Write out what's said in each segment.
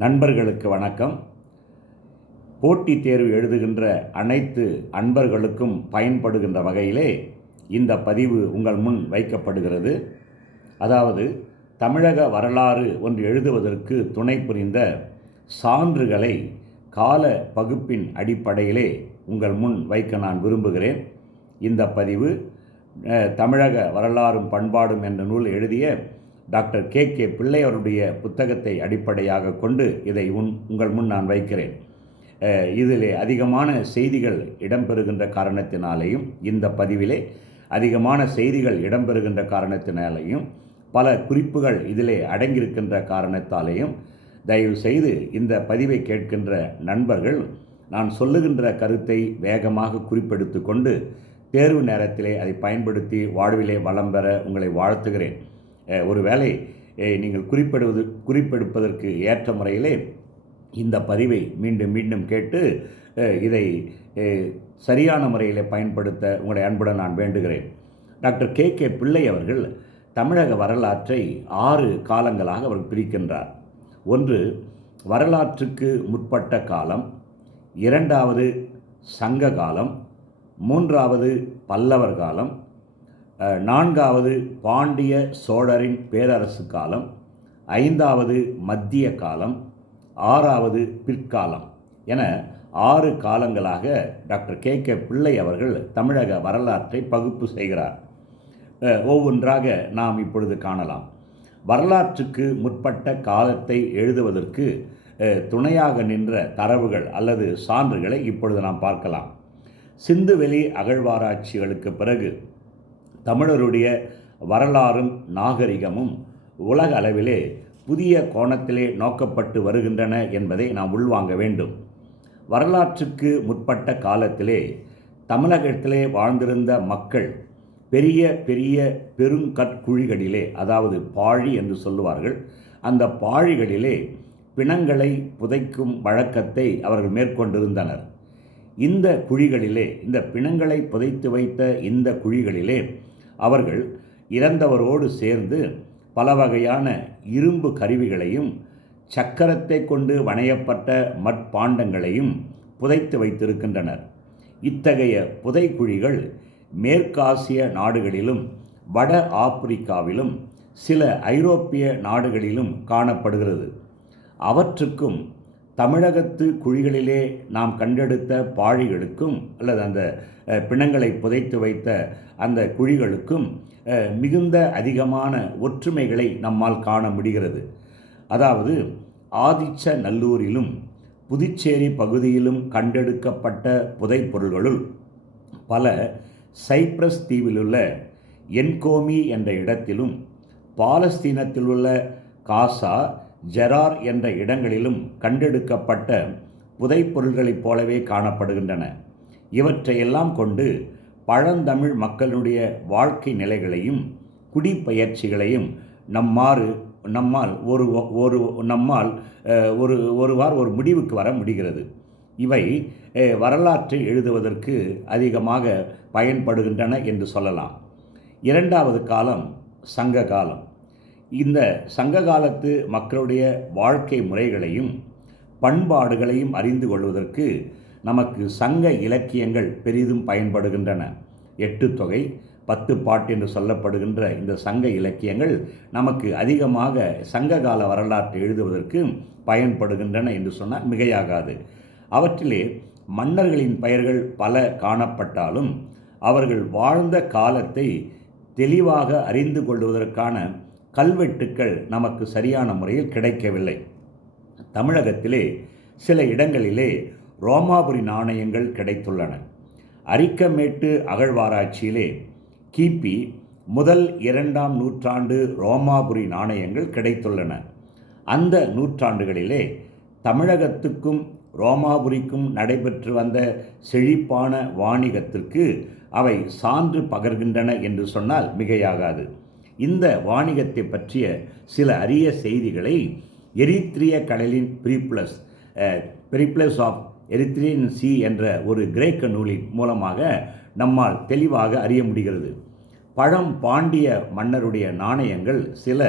நண்பர்களுக்கு வணக்கம். போட்டித் தேர்வு எழுதுகின்ற அனைத்து அன்பர்களுக்கும் பயன்படுகின்ற வகையிலே இந்த பதிவு உங்கள் முன் வைக்கப்படுகிறது. அதாவது தமிழக வரலாறு ஒன்று எழுதுவதற்கு துணை புரிந்த சான்றுகளை கால பகுப்பின் அடிப்படையிலே உங்கள் முன் வைக்க நான் விரும்புகிறேன். இந்த பதிவு தமிழக வரலாறும் பண்பாடும் என்ற நூல் எழுதிய டாக்டர் கே கே பிள்ளை அவருடைய புத்தகத்தை அடிப்படையாக கொண்டு இதை உன் உங்கள் முன் நான் வைக்கிறேன். இதிலே அதிகமான செய்திகள் இடம்பெறுகின்ற காரணத்தினாலேயும் இந்த பதிவிலே அதிகமான செய்திகள் இடம்பெறுகின்ற காரணத்தினாலேயும் பல குறிப்புகள் இதிலே அடங்கியிருக்கின்ற காரணத்தாலேயும் தயவு செய்து இந்த பதிவை கேட்கின்ற நண்பர்கள் நான் சொல்லுகின்ற கருத்தை வேகமாக குறிப்பெடுத்து கொண்டு தேர்வு நேரத்திலே அதை பயன்படுத்தி வாழ்விலே வளம் பெற உங்களை வாழ்த்துகிறேன். ஒருவேளை நீங்கள் குறிப்பிடுவது குறிப்பெடுப்பதற்கு ஏற்ற முறையிலே இந்த பதிவை மீண்டும் மீண்டும் கேட்டு இதை சரியான முறையில் பயன்படுத்த உங்களை அன்புடன் நான் வேண்டுகிறேன். Doctor K. கே. பிள்ளை அவர்கள் தமிழக வரலாற்றை ஆறு காலங்களாக அவர் பிரிக்கின்றார். ஒன்று வரலாற்றுக்கு முற்பட்ட காலம் இரண்டாவது சங்க காலம் மூன்றாவது பல்லவர் காலம் நான்காவது பாண்டிய சோழரின் பேரரசு காலம் ஐந்தாவது மத்திய காலம் ஆறாவது பிற்காலம் என ஆறு காலங்களாக டாக்டர் கே. கே. பிள்ளை அவர்கள் தமிழக வரலாற்றை பகுப்பு செய்கிறார். ஒவ்வொன்றாக நாம் இப்பொழுது காணலாம். வரலாற்றுக்கு முற்பட்ட காலத்தை எழுதுவதற்கு துணையாக நின்ற தரவுகள் அல்லது சான்றுகளை இப்பொழுது நாம் பார்க்கலாம். சிந்துவெளி அகழ்வாராய்ச்சிகளுக்கு பிறகு தமிழருடைய வரலாறும் நாகரிகமும் உலக அளவிலே புதிய கோணத்திலே நோக்கப்பட்டு வருகின்றன என்பதை நாம் உள்வாங்க வேண்டும். வரலாற்றுக்கு முற்பட்ட காலத்திலே தமிழகத்திலே வாழ்ந்திருந்த மக்கள் பெரிய பெரிய பெருங்கற்குழிகளிலே அதாவது பாழி என்று சொல்லுவார்கள் அந்த பாழிகளிலே பிணங்களை புதைக்கும் வழக்கத்தை அவர்கள் மேற்கொண்டிருந்தனர். இந்த குழிகளிலே இந்த பிணங்களை புதைத்து வைத்த இந்த குழிகளிலே அவர்கள் இறந்தவரோடு சேர்ந்து பல வகையான இரும்பு கருவிகளையும் சக்கரத்தை கொண்டு வணையப்பட்ட மட்பாண்டங்களையும் புதைத்து வைத்திருக்கின்றனர். இத்தகைய புதைக்குழிகள் மேற்காசிய நாடுகளிலும் வட ஆப்பிரிக்காவிலும் சில ஐரோப்பிய நாடுகளிலும் காணப்படுகிறது. அவற்றுக்கும் தமிழகத்து குழிகளிலே நாம் கண்டெடுத்த பாழிகளுக்கும் அல்லது அந்த பிணங்களை புதைத்து வைத்த அந்த குழிகளுக்கும் மிகுந்த அதிகமான ஒற்றுமைகளை நம்மால் காண முடிகிறது. அதாவது ஆதிச்ச நல்லூரிலும் புதுச்சேரி பகுதியிலும் கண்டெடுக்கப்பட்ட புதைப்பொருள்களுள் பல சைப்ரஸ் தீவிலுள்ள என்கோமி என்ற இடத்திலும் பாலஸ்தீனத்தில் உள்ள காசா ஜெரார் என்ற இடங்களிலும் கண்டெடுக்கப்பட்ட புதைப்பொருள்களைப் போலவே காணப்படுகின்றன. இவற்றையெல்லாம் கொண்டு பழந்தமிழ் மக்களுடைய வாழ்க்கை நிலைகளையும் குடிப்பயிற்சிகளையும் நம்மாறு நம்மால் ஒரு ஒரு நம்மால் ஒரு ஒரு ஒருவார் ஒரு முடிவுக்கு வர முடிகிறது. இவை வரலாற்றை எழுதுவதற்கு அதிகமாக பயன்படுகின்றன என்று சொல்லலாம். இரண்டாவது காலம் சங்க காலம். இந்த சங்க காலத்து மக்களுடைய வாழ்க்கை முறைகளையும் பண்பாடுகளையும் அறிந்து கொள்வதற்கு நமக்கு சங்க இலக்கியங்கள் பெரிதும் பயன்படுகின்றன. எட்டு தொகை பத்து பாட்டு என்று சொல்லப்படுகின்ற இந்த சங்க இலக்கியங்கள் நமக்கு அதிகமாக சங்க கால வரலாற்றை எழுதுவதற்கு பயன்படுகின்றன என்று சொன்னால் மிகையாகாது. அவற்றிலே மன்னர்களின் பெயர்கள் பல காணப்பட்டாலும் அவர்கள் வாழ்ந்த காலத்தை தெளிவாக அறிந்து கொள்வதற்கான கல்வெட்டுக்கள் நமக்கு சரியான முறையில் கிடைக்கவில்லை. தமிழகத்திலே சில இடங்களிலே ரோமாபுரி நாணயங்கள் கிடைத்துள்ளன. அரிக்கமேட்டு அகழ்வாராய்ச்சியிலே கிபி முதல் இரண்டாம் நூற்றாண்டு ரோமாபுரி நாணயங்கள் கிடைத்துள்ளன. அந்த நூற்றாண்டுகளிலே தமிழகத்துக்கும் ரோமாபுரிக்கும் நடைபெற்று வந்த செழிப்பான வாணிகத்திற்கு அவை சான்று பகர்கின்றன என்று சொன்னால் மிகையாகாது. இந்த வாணிகத்தை பற்றிய சில அரிய செய்திகளை எரித்ரிய கடலின் Periplus Periplus of Erythraean Sea என்ற ஒரு கிரேக்க நூலின் மூலமாக நம்மால் தெளிவாக அறிய முடிகிறது. பழம் பாண்டிய மன்னருடைய நாணயங்கள் சில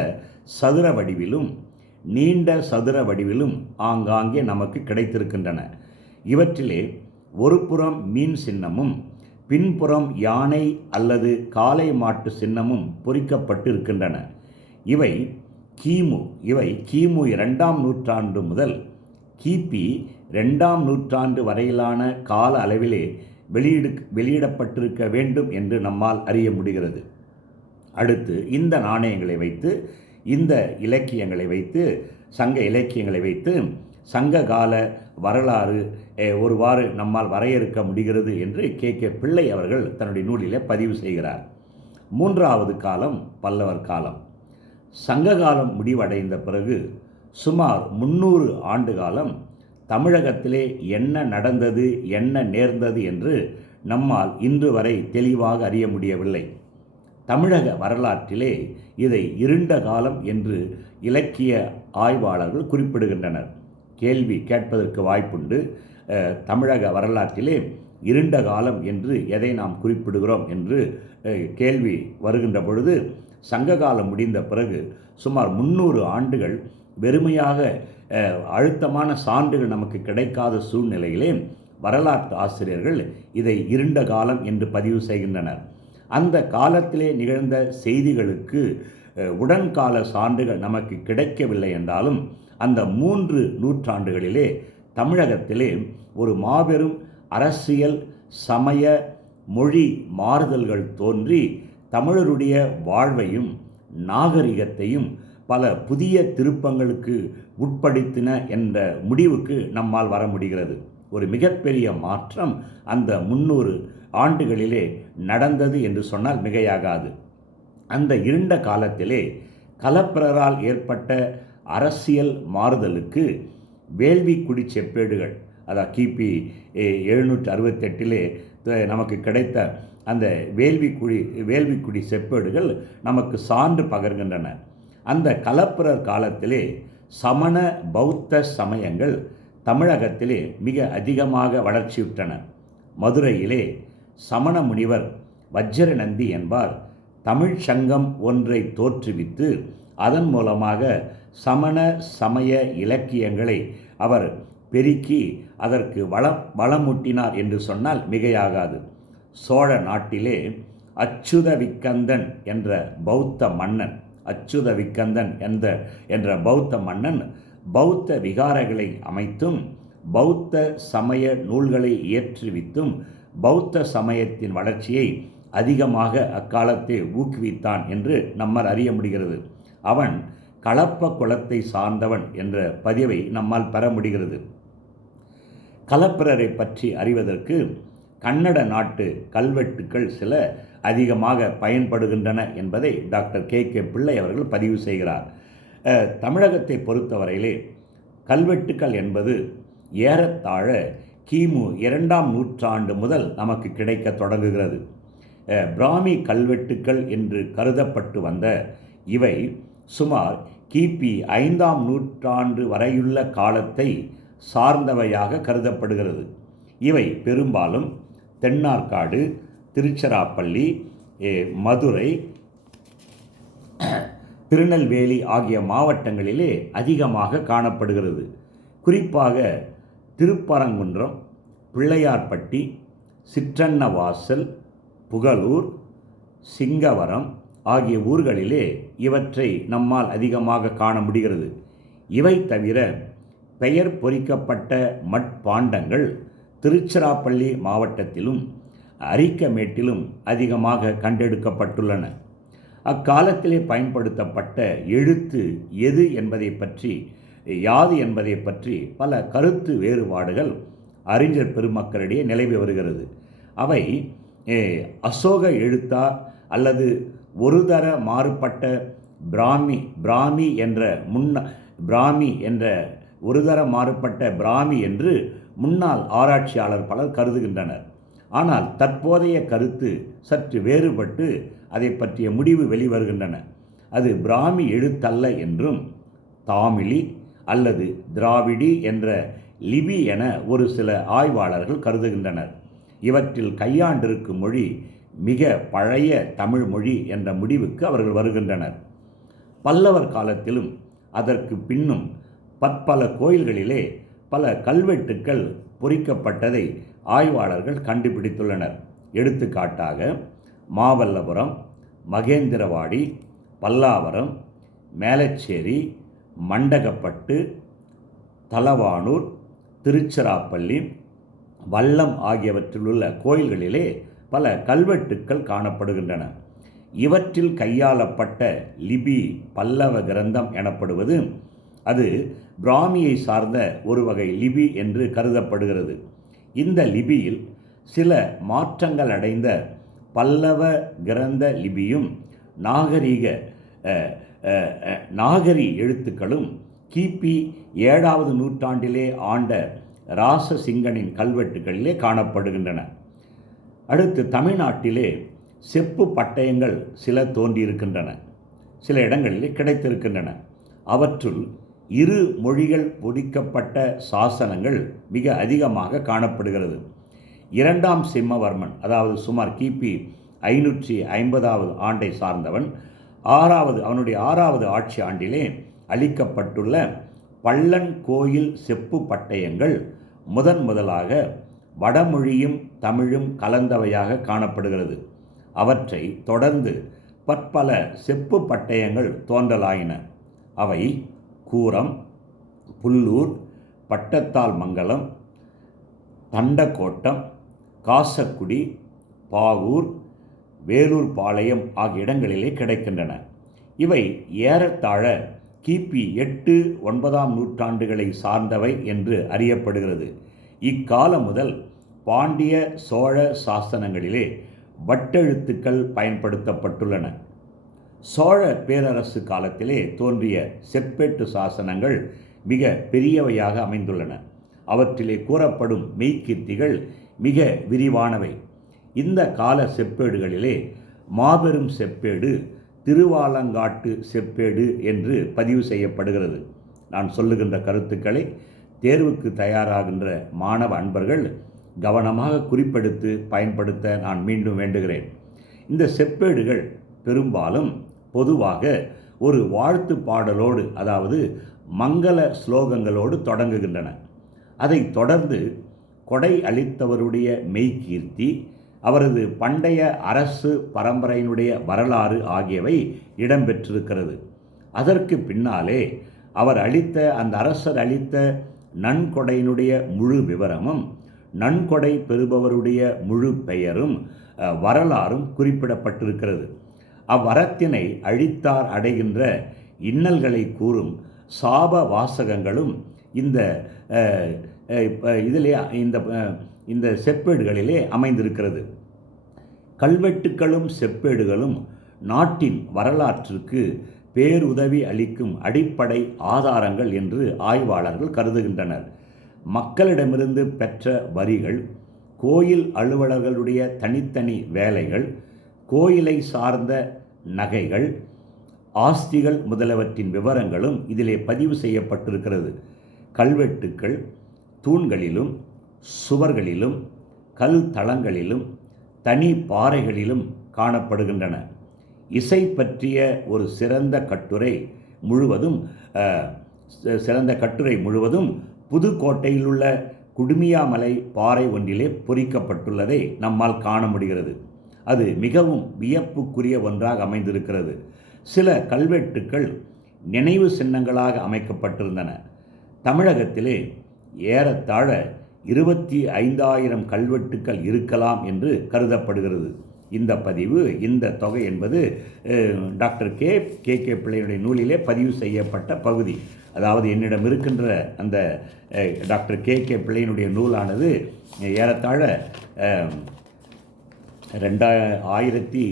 சதுர வடிவிலும் நீண்ட சதுர வடிவிலும் ஆங்காங்கே நமக்கு கிடைத்திருக்கின்றன. இவற்றிலே ஒரு புறம் மீன் சின்னமும் பின்புறம் யானை அல்லது காளை மாட்டு சின்னமும் பொறிக்கப்பட்டு இருக்கின்றன இவை கிமு இவை கிமு இரண்டாம் நூற்றாண்டு முதல் கிபி ரெண்டாம் நூற்றாண்டு வரையிலான கால அளவிலே வெளியிடு வெளியிடப்பட்டிருக்க வேண்டும் என்று நம்மால் அறிய முடிகிறது. அடுத்து இந்த நாணயங்களை வைத்து இந்த இலக்கியங்களை வைத்து சங்க இலக்கியங்களை வைத்து சங்க கால வரலாறு அஹ், ஒருவாறு நம்மால் வரையறுக்க முடிகிறது என்று கே. கே. பிள்ளை அவர்கள் தன்னுடைய நூலிலே பதிவு செய்கிறார். மூன்றாவது காலம் பல்லவர் காலம். சங்க காலம் முடிவடைந்த பிறகு சுமார் முன்னூறு ஆண்டு காலம் தமிழகத்திலே என்ன நடந்தது என்ன நேர்ந்தது என்று நம்மால் இன்று வரை தெளிவாக அறிய முடியவில்லை. தமிழக வரலாற்றிலே இதை இருண்ட காலம் என்று இலக்கிய ஆய்வாளர்கள் குறிப்பிடுகின்றனர். கேள்வி கேட்பதற்கு வாய்ப்புண்டு. தமிழக வரலாற்றிலே இருண்ட காலம் என்று எதை நாம் குறிப்பிடுகிறோம் என்று கேள்வி வருகின்ற பொழுது சங்க காலம் முடிந்த பிறகு சுமார் முந்நூறு ஆண்டுகள் வெறுமையாக அழுத்தமான சான்றுகள் நமக்கு கிடைக்காத சூழ்நிலையிலே வரலாற்று ஆசிரியர்கள் இதை இருண்ட காலம் என்று பதிவு செய்கின்றனர். அந்த காலத்திலே நிகழ்ந்த செய்திகளுக்கு உடன்கால சான்றுகள் நமக்கு கிடைக்கவில்லை என்றாலும் அந்த மூன்று நூற்றாண்டுகளிலே தமிழகத்திலே ஒரு மாபெரும் அரசியல் சமய மொழி மாறுதல்கள் தோன்றி தமிழருடைய வாழ்வையும் நாகரிகத்தையும் பல புதிய திருப்பங்களுக்கு உட்படுத்தின என்ற முடிவுக்கு நம்மால் வர முடிகிறது. ஒரு மிகப்பெரிய மாற்றம் அந்த முன்னூறு ஆண்டுகளிலே நடந்தது என்று சொன்னால் மிகையாகாது. அந்த இருண்ட காலத்திலே கலப்பிரரால் ஏற்பட்ட அரசியல் மாறுதலுக்கு வேள்விக்குடி செப்பேடுகள் அதான் கிபி எழுநூற்றி அறுபத்தெட்டிலே நமக்கு கிடைத்த அந்த வேள்விக்குடி வேள்விக்குடி செப்பேடுகள் நமக்கு சான்று பகர்கின்றன. அந்த கலப்புரர் காலத்திலே சமண பௌத்த சமயங்கள் தமிழகத்திலே மிக அதிகமாக வளர்ச்சியுற்றன. மதுரையிலே சமண முனிவர் வஜ்ரநந்தி என்பார் தமிழ் சங்கம் ஒன்றை தோற்றுவித்து அதன் மூலமாக சமண சமய இலக்கியங்களை அவர் பெருக்கி அதற்கு வளம் வளமூட்டினார் என்று சொன்னால் மிகையாகாது. சோழ நாட்டிலே அச்சுத விக்கந்தன் என்ற பௌத்த மன்னன் அச்சுத விக்கந்தன் என்ற என்ற பௌத்த மன்னன் பௌத்த விகாரங்களை அமைத்தும் பௌத்த சமய நூல்களை இயற்றுவித்தும் பௌத்த சமயத்தின் வளர்ச்சியை அதிகமாக அக்காலத்தை ஊக்குவித்தான் என்று நம்மால் அறிய முடிகிறது. அவன் கலப்ப குலத்தை சார்ந்தவன் என்ற பதிவை நம்மால் பெற முடிகிறது. கலப்பிரரை பற்றி அறிவதற்கு கன்னட நாட்டு கல்வெட்டுக்கள் சில அதிகமாக பயன்படுகின்றன என்பதை டாக்டர் கே. கே. பிள்ளை அவர்கள் பதிவு செய்கிறார். தமிழகத்தை பொறுத்தவரையிலே கல்வெட்டுக்கள் என்பது ஏறத்தாழ கிமு இரண்டாம் நூற்றாண்டு முதல் நமக்கு கிடைக்க தொடங்குகிறது. பிராமி கல்வெட்டுக்கள் என்று கருதப்பட்டு வந்த இவை சுமார் கிபி ஐந்தாம் நூற்றாண்டு வரையுள்ள காலத்தை சார்ந்தவையாக கருதப்படுகிறது. இவை பெரும்பாலும் தென்னார்காடு திருச்சிராப்பள்ளி மதுரை திருநெல்வேலி ஆகிய மாவட்டங்களிலே அதிகமாக காணப்படுகிறது. குறிப்பாக திருப்பரங்குன்றம் பிள்ளையார்பட்டி சிற்றன்னவாசல் புகலூர் சிங்கவரம் ஆகிய ஊர்களிலே இவற்றை நம்மால் அதிகமாக காண முடிகிறது. இவை தவிர பெயர் பொறிக்கப்பட்ட மட்பாண்டங்கள் திருச்சிராப்பள்ளி மாவட்டத்திலும் அரிக்கமேட்டிலும் அதிகமாக கண்டெடுக்கப்பட்டுள்ளன. அக்காலத்திலே பயன்படுத்தப்பட்ட எழுத்து எது என்பதை பற்றி யாது என்பதை பற்றி பல கருத்து வேறுபாடுகள் அறிஞர் பெருமக்களிடையே நிலவி வருகிறது. அவை அசோக எழுத்தா அல்லது ஒரு தர மாறுபட்ட பிராமி பிராமி என்ற முன்ன பிராமி என்ற ஒரு தர மாறுபட்ட பிராமி என்று முன்னாள் ஆராய்ச்சியாளர் பலர் கருதுகின்றனர். ஆனால் தற்போதைய கருத்து சற்று வேறுபட்டு அதை பற்றிய முடிவு வெளிவருகின்றன. அது பிராமி எழுத்தல்ல என்றும் தாமிழி அல்லது திராவிடி என்ற லிபி என ஒரு சில ஆய்வாளர்கள் கருதுகின்றனர். இவற்றில் கையாண்டிருக்கும் மொழி மிக பழைய தமிழ் மொழி என்ற முடிவுக்கு அவர்கள் வருகின்றனர். பல்லவர் காலத்திலும் அதற்கு பின்னும் பற்பல கோயில்களிலே பல கல்வெட்டுக்கள் பொறிக்கப்பட்டதை ஆய்வாளர்கள் கண்டுபிடித்துள்ளனர். எடுத்துக்காட்டாக மாவல்லபுரம் மகேந்திரவாடி பல்லாவரம் மேலச்சேரி மண்டகப்பட்டு தலவானூர் திருச்சிராப்பள்ளி வல்லம் ஆகியவற்றிலுள்ள கோயில்களிலே பல கல்வெட்டுக்கள் காணப்படுகின்றன. இவற்றில் கையாளப்பட்ட லிபி பல்லவ கிரந்தம் எனப்படுவது அது பிராமியை சார்ந்த ஒரு வகை லிபி என்று கருதப்படுகிறது. இந்த லிபியில் சில மாற்றங்கள் அடைந்த பல்லவ கிரந்த லிபியும் நாகரீக நாகரி எழுத்துக்களும் கிபி ஏழாவது நூற்றாண்டிலே ஆண்ட ராசசிங்கனின் கல்வெட்டுகளிலே காணப்படுகின்றன. அடுத்து தமிழ்நாட்டிலே செப்பு பட்டயங்கள் சில தோன்றியிருக்கின்றன. சில இடங்களிலே கிடைத்திருக்கின்றன. அவற்றுள் இரு மொழிகள் பொறிக்கப்பட்ட சாசனங்கள் மிக அதிகமாக காணப்படுகிறது. இரண்டாம் சிம்மவர்மன் அதாவது சுமார் கிபி ஐநூற்றி ஐம்பதாவது ஆண்டை சார்ந்தவன் ஆறாவது அவனுடைய ஆறாவது ஆட்சி ஆண்டிலே அளிக்கப்பட்டுள்ள பள்ளன் கோயில் செப்பு பட்டயங்கள் முதன் முதலாக வடமொழியும் தமிழும் கலந்தவையாக காணப்படுகிறது. அவற்றை தொடர்ந்து பற்பல செப்பு பட்டயங்கள் தோன்றலாயின. அவை கூரம் புல்லூர் பட்டத்தால் மங்கலம் தண்டக்கோட்டம் காசக்குடி பாவூர் வேலூர் பாளையம் ஆகிய இடங்களிலே கிடைக்கின்றன. இவை ஏறத்தாழ கிபி எட்டு ஒன்பதாம் நூற்றாண்டுகளை சார்ந்தவை என்று அறியப்படுகிறது. இக்காலம் முதல் பாண்டிய சோழ சாசனங்களிலே வட்டெழுத்துக்கள் பயன்படுத்தப்பட்டுள்ளன. சோழ பேரரசு காலத்திலே தோன்றிய செப்பேட்டு சாசனங்கள் மிக பெரியவையாக அமைந்துள்ளன. அவற்றிலே கூறப்படும் மெய்க்கீர்த்திகள் மிக விரிவானவை. இந்த கால செப்பேடுகளிலே மாபெரும் செப்பேடு திருவாலங்காட்டு செப்பேடு என்று பதிவு செய்யப்படுகிறது. நான் சொல்லுகின்ற கருத்துக்களை தேர்வுக்கு தயாராகின்ற மாணவ அன்பர்கள் கவனமாக குறிப்பெடுத்து பயன்படுத்த நான் மீண்டும் வேண்டுகிறேன். இந்த செப்பேடுகள் பெரும்பாலும் பொதுவாக ஒரு வாழ்த்து பாடலோடு அதாவது மங்கள ஸ்லோகங்களோடு தொடங்குகின்றன. அதைத் தொடர்ந்து கொடை அளித்தவருடைய மெய்கீர்த்தி அவரது பண்டைய அரசு பரம்பரையினுடைய வரலாறு ஆகியவை இடம்பெற்றிருக்கிறது. அதற்கு பின்னாலே அவர் அளித்த அந்த அரசர் அளித்த நன்கொடையினுடைய முழு விவரமும் நன்கொடை பெறுபவருடைய முழு பெயரும் வரலாறும் குறிப்பிடப்பட்டிருக்கிறது. அவ்வரத்தினை அழித்தார் அடைகின்ற இன்னல்களை கூறும் சாப வாசகங்களும் இந்த இதிலே இந்த இந்த செப்பேடுகளிலே அமைந்திருக்கிறது. கல்வெட்டுக்களும் செப்பேடுகளும் நாட்டின் வரலாற்றிற்கு பேருதவி அளிக்கும் அடிப்படை ஆதாரங்கள் என்று ஆய்வாளர்கள் கருதுகின்றனர். மக்களிடமிருந்து பெற்ற வரிகள் கோயில் அலுவலர்களுடைய தனித்தனி வேலைகள் கோயிலை சார்ந்த நகைகள் ஆஸ்திகள் முதலவற்றின் விவரங்களும் இதிலே பதிவு செய்யப்பட்டிருக்கிறது. கல்வெட்டுக்கள் தூண்களிலும் சுவர்களிலும் கல் தளங்களிலும் தனி பாறைகளிலும் காணப்படுகின்றன. இசை பற்றிய ஒரு சிறந்த கட்டுரை முழுவதும் சிறந்த கட்டுரை முழுவதும் புதுக்கோட்டையில் உள்ள குடுமியாமலை பாறை ஒன்றிலே பொறிக்கப்பட்டுள்ளதை நம்மால் காண முடிகிறது. அது மிகவும் வியப்புக்குரிய ஒன்றாக அமைந்திருக்கிறது. சில கல்வெட்டுக்கள் நினைவு சின்னங்களாக அமைக்கப்பட்டிருந்தன. தமிழகத்திலே ஏறத்தாழ இருபத்தி ஐந்தாயிரம் கல்வெட்டுக்கள் இருக்கலாம் என்று கருதப்படுகிறது. இந்த பதிவு இந்த தொகை என்பது டாக்டர் கே கே கே பிள்ளையுடைய நூலிலே பதிவு செய்யப்பட்ட பகுதி. அதாவது என்னிடம் இருக்கின்ற அந்த டாக்டர் கே கே பிள்ளையினுடைய நூலானது ஏறத்தாழ ரெண்டா ஆயிரத்தி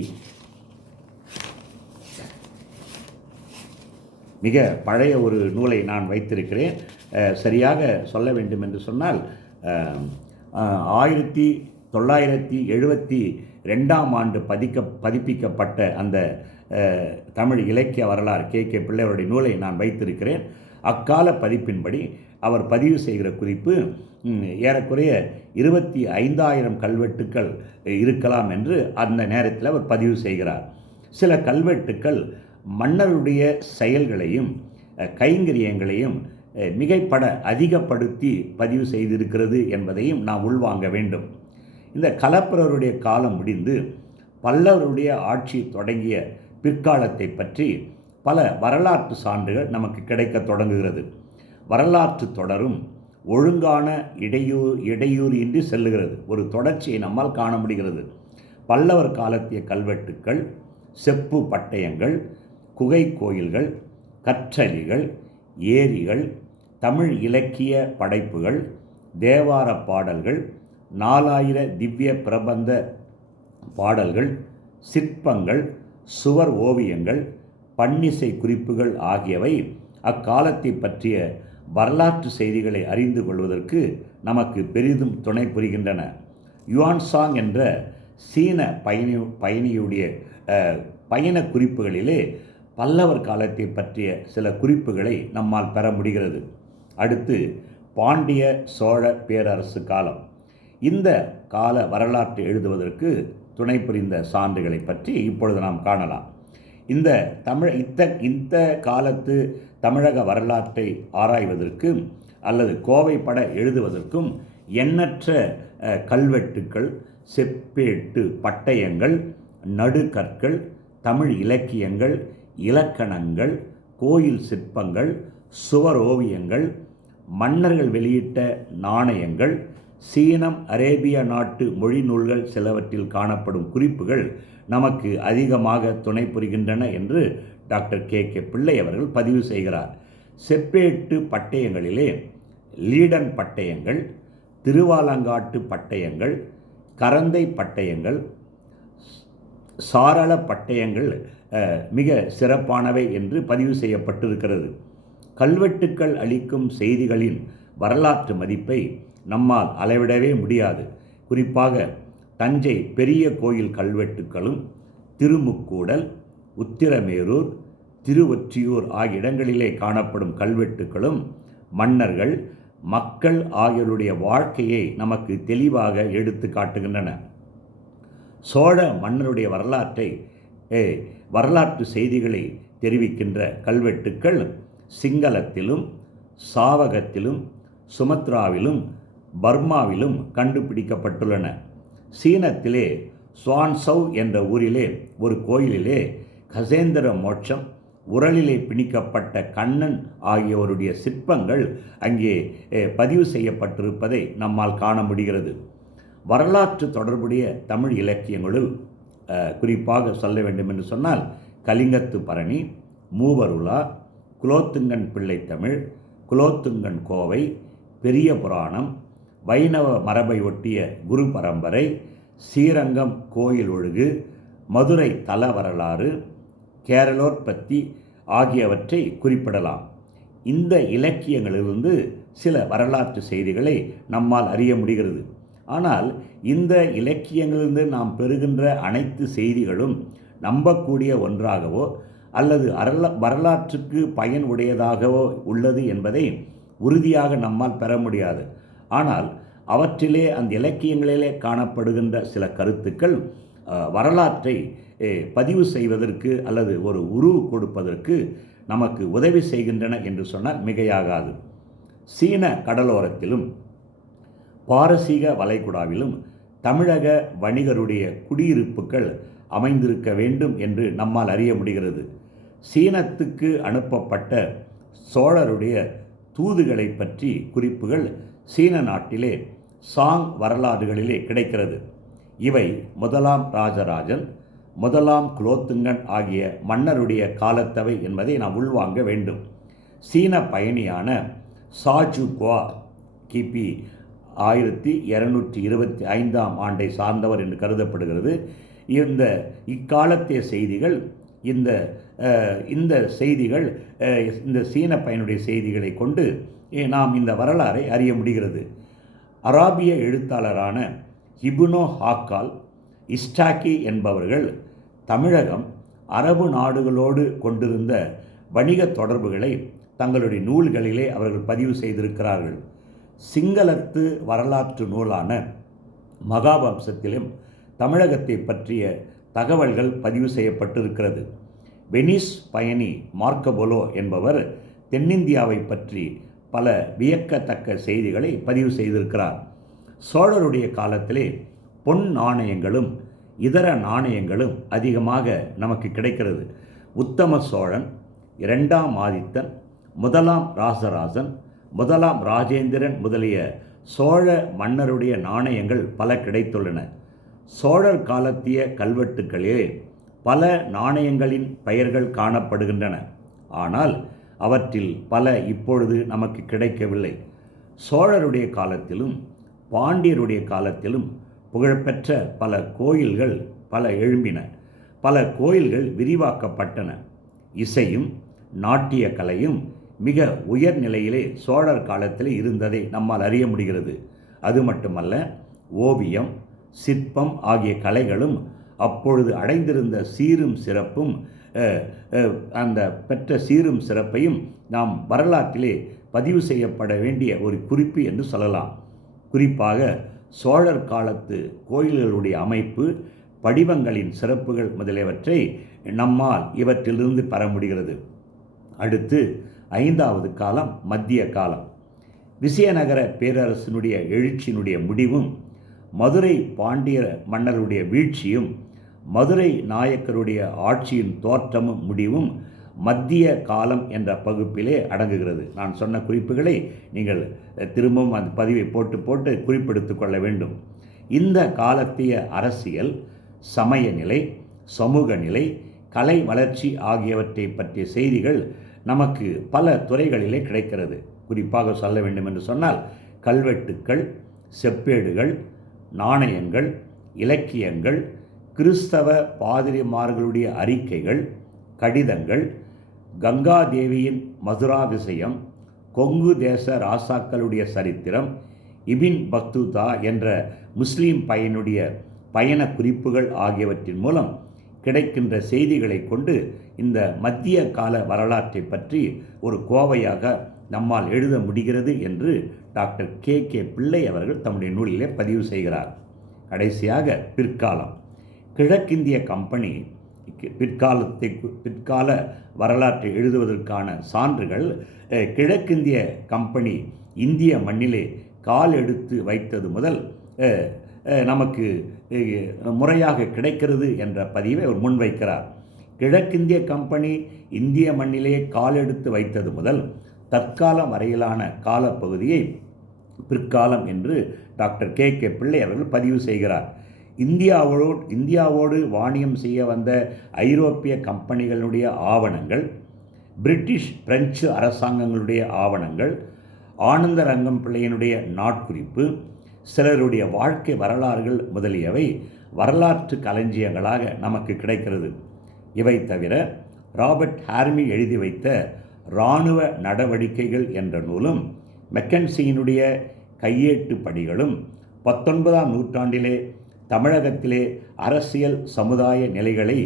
மிக பழைய ஒரு நூலை நான் வைத்திருக்கிறேன். சரியாக சொல்ல வேண்டும் என்று சொன்னால் ஆயிரத்தி தொள்ளாயிரத்தி எழுபத்தி ரெண்டாம் ஆண்டு பதிக்க பதிப்பிக்கப்பட்ட அந்த தமிழ் இலக்கிய வரலாறு கே. கே. பிள்ளைவருடைய நூலை நான் வைத்திருக்கிறேன். அக்கால பதிப்பின்படி அவர் பதிவு செய்கிற குறிப்பு ஏறக்குறைய இருபத்தி ஐந்தாயிரம் கல்வெட்டுக்கள் இருக்கலாம் என்று அந்த நேரத்தில் அவர் பதிவு செய்கிறார். சில கல்வெட்டுக்கள் மன்னருடைய செயல்களையும் கைங்கரியங்களையும் மிகைப்பட அதிகப்படுத்தி பதிவு செய்திருக்கிறது என்பதையும் நாம் உள்வாங்க வேண்டும். இந்த கலப்பரருடைய காலம் முடிந்து பல்லவருடைய ஆட்சி தொடங்கிய பிற்காலத்தை பற்றி பல வரலாற்று சான்றுகள் நமக்கு கிடைக்க தொடங்குகிறது. வரலாற்று தொடரும் ஒழுங்கான இடையூறு இடையூறின்றி செல்லுகிறது. ஒரு தொடர்ச்சியை நம்மால் காண முடிகிறது. பல்லவர் காலத்திய கல்வெட்டுக்கள் செப்பு பட்டயங்கள் குகை கோயில்கள் கற்றலிகள் ஏரிகள் தமிழ் இலக்கிய படைப்புகள் தேவார பாடல்கள் நாலாயிர திவ்ய பிரபந்த பாடல்கள் சிற்பங்கள் சுவர் ஓவியங்கள் பன்னிசை குறிப்புகள் ஆகியவை அக்காலத்தை பற்றிய வரலாற்று செய்திகளை அறிந்து கொள்வதற்கு நமக்கு பெரிதும் துணை புரிகின்றன. யுவான்சாங் என்ற சீன பயணி பயணியுடைய பயண குறிப்புகளிலே பல்லவர் காலத்தை பற்றிய சில குறிப்புகளை நம்மால் பெற முடிகிறது. அடுத்து பாண்டிய சோழ பேரரசு காலம். இந்த கால வரலாற்றை எழுதுவதற்கு துணை புரிந்த சான்றுகளை பற்றி இப்பொழுது நாம் காணலாம். இந்த தமிழ் இத்த இந்த காலத்து தமிழக வரலாற்றை ஆராய்வதற்கு அல்லது கோவைப்பட எழுதுவதற்கும் எண்ணற்ற கல்வெட்டுக்கள் செப்பேட்டு பட்டயங்கள் நடுகற்கள் தமிழ் இலக்கியங்கள் இலக்கணங்கள் கோயில் சிற்பங்கள் சுவர் ஓவியங்கள் மன்னர்கள் வெளியிட்ட நாணயங்கள் சீனம் அரேபிய நாட்டு மொழி நூல்கள் சிலவற்றில் காணப்படும் குறிப்புகள் நமக்கு அதிகமாக துணை புரிகின்றன என்று டாக்டர் கே. கே. பிள்ளை அவர்கள் பதிவு செய்கிறார். செப்பேட்டு பட்டயங்களிலே லீடன் பட்டயங்கள் திருவாலங்காட்டு பட்டயங்கள் கரந்தை பட்டயங்கள் சாரள பட்டயங்கள் மிக சிறப்பானவை என்று பதிவு செய்யப்பட்டிருக்கிறது. கல்வெட்டுக்கள் அளிக்கும் செய்திகளின் வரலாற்று மதிப்பை நம்மால் அளவிடவே முடியாது. குறிப்பாக தஞ்சை பெரிய கோயில் கல்வெட்டுக்களும் திருமுக்கூடல் உத்திரமேரூர் திருவொற்றியூர் ஆகிய இடங்களிலே காணப்படும் கல்வெட்டுக்களும் மன்னர்கள் மக்கள் ஆகியோருடைய வாழ்க்கையை நமக்கு தெளிவாக எடுத்து காட்டுகின்றன. சோழ மன்னருடைய வரலாற்றை வரலாற்று செய்திகளை தெரிவிக்கின்ற கல்வெட்டுக்கள் சிங்களத்திலும் சாவகத்திலும் சுமத்ராவிலும் பர்மாவிலும் கண்டுபிடிக்கப்பட்டுள்ளன. சீனத்திலே சுவான்சவ் என்ற ஊரிலே ஒரு கோயிலிலே கசேந்திர மோட்சம் உரலிலே பிணிக்கப்பட்ட கண்ணன் ஆகியோருடைய சிற்பங்கள் அங்கே பதிவு செய்யப்பட்டிருப்பதை நம்மால் காண முடிகிறது. வரலாற்று தொடர்புடைய தமிழ் இலக்கியங்களுள் குறிப்பாக சொல்ல வேண்டும் என்று சொன்னால் கலிங்கத்து பரணி மூவருலா குலோத்துங்கன் பிள்ளை தமிழ் குலோத்துங்கன் கோவை பெரிய புராணம் வைணவ மரபை ஒட்டிய குரு பரம்பரை ஸ்ரீரங்கம் கோயில் ஒழுகு மதுரை தல வரலாறு கேரளோற்பத்தி ஆகியவற்றை குறிப்பிடலாம். இந்த இலக்கியங்களிலிருந்து சில வரலாற்று செய்திகளை நம்மால் அறிய முடிகிறது. ஆனால் இந்த இலக்கியங்களிலிருந்து நாம் பெறுகின்ற அனைத்து செய்திகளும் நம்பக்கூடிய ஒன்றாகவோ அல்லது அரல வரலாற்றுக்கு பயன் உடையதாகவோ உள்ளது என்பதை உறுதியாக நம்மால் பெற முடியாது. ஆனால் அவற்றிலே அந்த இலக்கியங்களிலே காணப்படுகின்ற சில கருத்துக்கள் வரலாற்றை பதிவு செய்வதற்கு அல்லது ஒரு உருவு கொடுப்பதற்கு நமக்கு உதவி செய்கின்றன என்று சொன்னால் மிகையாகாது. சீன கடலோரத்திலும் பாரசீக வளைகுடாவிலும் தமிழக வணிகருடைய குடியிருப்புகள் அமைந்திருக்க வேண்டும் என்று நம்மால் அறிய முடிகிறது. சீனத்துக்கு அனுப்பப்பட்ட சோழருடைய தூதுகளை பற்றி குறிப்புகள் சீன நாட்டிலே சாங் வரலாறுகளிலே கிடைக்கிறது. இவை முதலாம் ராஜராஜன் முதலாம் குலோத்துங்கன் ஆகிய மன்னருடைய காலத்தவை என்பதை நாம் உள்வாங்க வேண்டும். சீன பயணியான சாஜு குவா கிபி ஆயிரத்தி இரநூற்றி இருபத்தி ஐந்தாம் ஆண்டை சார்ந்தவர் என்று கருதப்படுகிறது. இந்த இக்காலத்திய செய்திகள் இந்த இந்த செய்திகள் இந்த சீன பயனுடைய செய்திகளை கொண்டு நாம் இந்த வரலாறை அறிய முடிகிறது. அராபிய எழுத்தாளரான இபுனோ ஹாக்கால் இஸ்டாக்கி என்பவர்கள் தமிழகம் அரபு நாடுகளோடு கொண்டிருந்த வணிக தொடர்புகளை தங்களுடைய நூல்களிலே அவர்கள் பதிவு செய்திருக்கிறார்கள். சிங்களத்து வரலாற்று நூலான மகாவம்சத்திலும் தமிழகத்தை பற்றிய தகவல்கள் பதிவு செய்யப்பட்டிருக்கிறது. வெனிஸ் பயணி மார்க்கபோலோ என்பவர் தென்னிந்தியாவை பற்றி பல வியக்கத்தக்க செய்திகளை பதிவு செய்திருக்கிறார். சோழருடைய காலத்திலே பொன் நாணயங்களும் இதர நாணயங்களும் அதிகமாக நமக்கு கிடைக்கிறது. உத்தம சோழன் இரண்டாம் ஆதித்தன் முதலாம் ராசராசன் முதலாம் ராஜேந்திரன் முதலிய சோழ மன்னருடைய நாணயங்கள் பல கிடைத்துள்ளன. சோழர் காலத்திய கல்வெட்டுக்களிலே பல நாணயங்களின் பெயர்கள் காணப்படுகின்றன. ஆனால் அவற்றில் பல இப்பொழுது நமக்கு கிடைக்கவில்லை. சோழருடைய காலத்திலும் பாண்டியருடைய காலத்திலும் புகழ்பெற்ற பல கோயில்கள் பல எழும்பின. பல கோயில்கள் விரிவாக்கப்பட்டன. இசையும் நாட்டிய கலையும் மிக உயர் நிலையிலே சோழர் காலத்தில் இருந்ததை நம்மால் அறிய முடிகிறது. அது மட்டுமல்ல ஓவியம் சிற்பம் ஆகிய கலைகளும் அப்பொழுது அடைந்திருந்த சீரும் சிறப்பும் அந்த பெற்ற சீரும் சிறப்பையும் நாம் வரலாற்றிலே பதிவு செய்யப்பட வேண்டிய ஒரு குறிப்பு என்று சொல்லலாம். குறிப்பாக சோழர் காலத்து கோயில்களுடைய அமைப்பு படிவங்களின் சிறப்புகள் முதலியவற்றை நம்மால் இவற்றிலிருந்து பெற முடிகிறது. அடுத்து ஐந்தாவது காலம் மத்திய காலம். விசயநகர பேரரசினுடைய எழுச்சியினுடைய முடிவும் மதுரை பாண்டிய மன்னருடைய வீழ்ச்சியும் மதுரை நாயக்கருடைய ஆட்சியின் தோற்றமும் முடிவும் மத்திய காலம் என்ற பகுப்பிலே அடங்குகிறது. நான் சொன்ன குறிப்புகளை நீங்கள் திரும்பவும் அந்த பதிவை போட்டு போட்டு குறிப்பெடுத்து கொள்ள வேண்டும். இந்த காலத்திய அரசியல் சமய நிலை சமூக நிலை கலை வளர்ச்சி ஆகியவற்றை பற்றிய செய்திகள் நமக்கு பல துறைகளிலே கிடைக்கிறது. குறிப்பாக சொல்ல வேண்டும் என்று சொன்னால் கல்வெட்டுக்கள் செப்பேடுகள் நாணயங்கள் இலக்கியங்கள் கிறிஸ்தவ பாதிரிமார்களுடைய அறிக்கைகள் கடிதங்கள் கங்காதேவியின் மதுரா விஷயம் கொங்கு தேச ராசாக்களுடைய சரித்திரம் இபின் பக்துதா என்ற முஸ்லீம் பையனுடைய பயண குறிப்புகள் ஆகியவற்றின் மூலம் கிடைக்கின்ற செய்திகளை கொண்டு இந்த மத்திய கால வரலாற்றை பற்றி ஒரு கோவையாக நம்மால் எழுத முடிகிறது என்று டாக்டர் கே கே பிள்ளை அவர்கள் தம்முடைய நூலிலே பதிவு செய்கிறார். கடைசியாக பிற்காலம். கிழக்கிந்திய கம்பெனி பிற்காலத்தை பிற்கால வரலாற்றை எழுதுவதற்கான சான்றுகள் கிழக்கிந்திய கம்பெனி இந்திய மண்ணிலே கால் எடுத்து வைத்தது முதல் நமக்கு முறையாக கிடைக்கிறது என்ற பதிவை அவர் முன்வைக்கிறார். கிழக்கிந்திய கம்பெனி இந்திய மண்ணிலே கால் எடுத்து வைத்தது முதல் தற்காலம் வரையிலான காலப்பகுதியை பிற்காலம் என்று டாக்டர் கே கே பிள்ளை அவர்கள் பதிவு செய்கிறார். இந்தியாவோடு இந்தியாவோடு வாணியம் செய்ய வந்த ஐரோப்பிய கம்பெனிகளுடைய ஆவணங்கள் பிரிட்டிஷ் பிரெஞ்சு அரசாங்கங்களுடைய ஆவணங்கள் ஆனந்த ரங்கம் பிள்ளையினுடைய நாட்குறிப்பு சிலருடைய வாழ்க்கை வரலாறுகள் முதலியவை வரலாற்று களஞ்சியங்களாக நமக்கு கிடைக்கிறது. இவை தவிர ராபர்ட் ஹார்மி எழுதி வைத்த இராணுவ நடவடிக்கைகள் என்ற நூலும் மெக்கன்சியினுடைய கையேட்டு படிகளும் பத்தொன்பதாம் நூற்றாண்டிலே தமிழகத்திலே அரசியல் சமுதாய நிலைகளை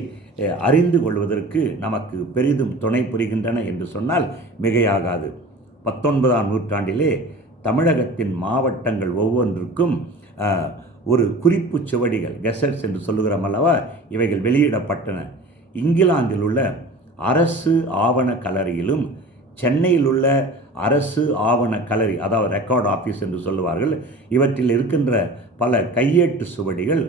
அறிந்து கொள்வதற்கு நமக்கு பெரிதும் துணை புரிகின்றன என்று சொன்னால் மிகையாகாது. பத்தொன்பதாம் நூற்றாண்டிலே தமிழகத்தின் மாவட்டங்கள் ஒவ்வொன்றுக்கும் ஒரு குறிப்பு சுவடிகள் கெசட்ஸ் என்று சொல்லுகிறோம் அல்லவா இவைகள் வெளியிடப்பட்டன. இங்கிலாந்தில் உள்ள அரசு ஆவண கலரியிலும் சென்னையில் உள்ள அரசு ஆவண கலரி அதாவது ரெக்கார்ட் ஆஃபீஸ் என்று சொல்லுவார்கள் இவற்றில் இருக்கின்ற பல கையேட்டு சுவடிகள்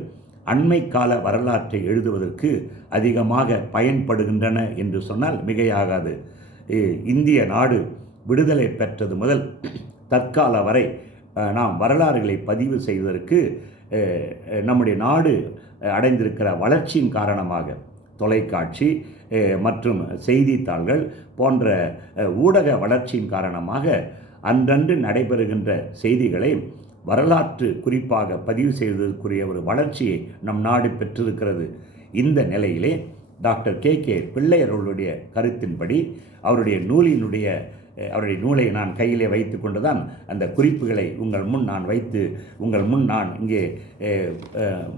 அண்மை கால வரலாற்றை எழுதுவதற்கு அதிகமாக பயன்படுகின்றன என்று சொன்னால் மிகையாகாது. இந்திய நாடு விடுதலை பெற்றது முதல் தற்கால வரை நாம் வரலாறுகளை பதிவு செய்வதற்கு நம்முடைய நாடு அடைந்திருக்கிற வளர்ச்சியின் காரணமாக. தொலைக்காட்சி மற்றும் செய்தித்தாள்கள் போன்ற ஊடக வளர்ச்சியின் காரணமாக அன்றன்று நடைபெறுகின்ற செய்திகளை வரலாற்று குறிப்பாக பதிவு செய்வதற்குரிய ஒரு வளர்ச்சியை நம் நாடு பெற்றிருக்கிறது. இந்த நிலையிலே டாக்டர் கே. கே. பிள்ளையர்களுடைய கருத்தின்படி அவருடைய நூலினுடைய அவருடைய நூலை நான் கையிலே வைத்து கொண்டு தான் அந்த குறிப்புகளை உங்கள் முன் நான் வைத்து உங்கள் முன் நான் இங்கே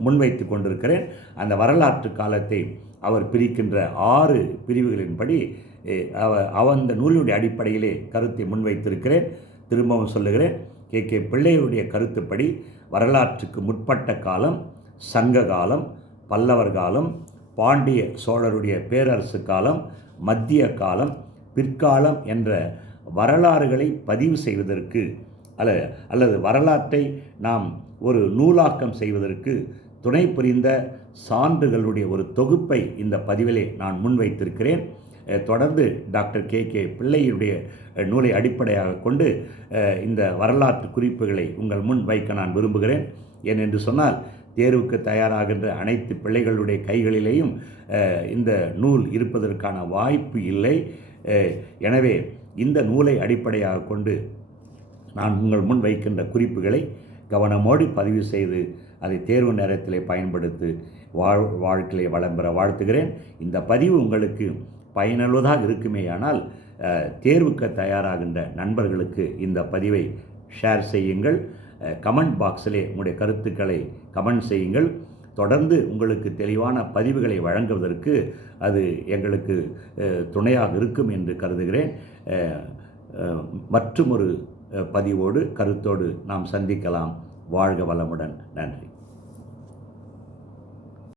முன்வைத்து கொண்டிருக்கிறேன். அந்த வரலாற்று காலத்தை அவர் பிரிக்கின்ற ஆறு பிரிவுகளின்படி அவ அந்த நூலினுடைய அடிப்படையிலே கருத்தை முன்வைத்திருக்கிறேன். திரும்பவும் சொல்லுகிறேன். கே கே பிள்ளையுடைய கருத்துப்படி வரலாற்றுக்கு முற்பட்ட காலம் சங்க காலம் பல்லவர் காலம் பாண்டிய சோழருடைய பேரரசு காலம் மத்திய காலம் பிற்காலம் என்ற வரலாறுகளை பதிவு செய்வதற்கு அல்ல அல்லது வரலாற்றை நாம் ஒரு நூலாக்கம் செய்வதற்கு துணை புரிந்த சான்றுகளுடைய ஒரு தொகுப்பை இந்த பதிவிலே நான் முன்வைத்திருக்கிறேன். தொடர்ந்து டாக்டர் கே. கே. பிள்ளையுடைய நூலை அடிப்படையாக கொண்டு இந்த வரலாற்று குறிப்புகளை உங்கள் முன் வைக்க நான் விரும்புகிறேன். ஏனென்று சொன்னால் தேர்வுக்கு தயாராகின்ற அனைத்து பிள்ளைகளுடைய கைகளிலேயும் இந்த நூல் இருப்பதற்கான வாய்ப்பு இல்லை. எனவே இந்த நூலை அடிப்படையாக கொண்டு நான் உங்கள் முன் வைக்கின்ற குறிப்புகளை கவனமோடு பதிவு செய்து அதை தேர்வு நேரத்தில் பயன்படுத்தி வாழ் வாழ்க்கையை வளம் பெற வாழ்த்துகிறேன். இந்த பதிவு உங்களுக்கு பயனுள்ளதாக இருக்குமேயானால் ஆனால் தேர்வுக்கு தயாராகின்ற நண்பர்களுக்கு இந்த பதிவை ஷேர் செய்யுங்கள். கமெண்ட் பாக்ஸிலே உங்களுடைய கருத்துக்களை கமெண்ட் செய்யுங்கள். தொடர்ந்து உங்களுக்கு தெளிவான பதிவுகளை வழங்குவதற்கு அது எங்களுக்கு துணையாக இருக்கும் என்று கருதுகிறேன். அஹ், மற்றுமொரு பதிவோடு கருத்தோடு நாம் சந்திக்கலாம். வாழ்க வளமுடன். நன்றி.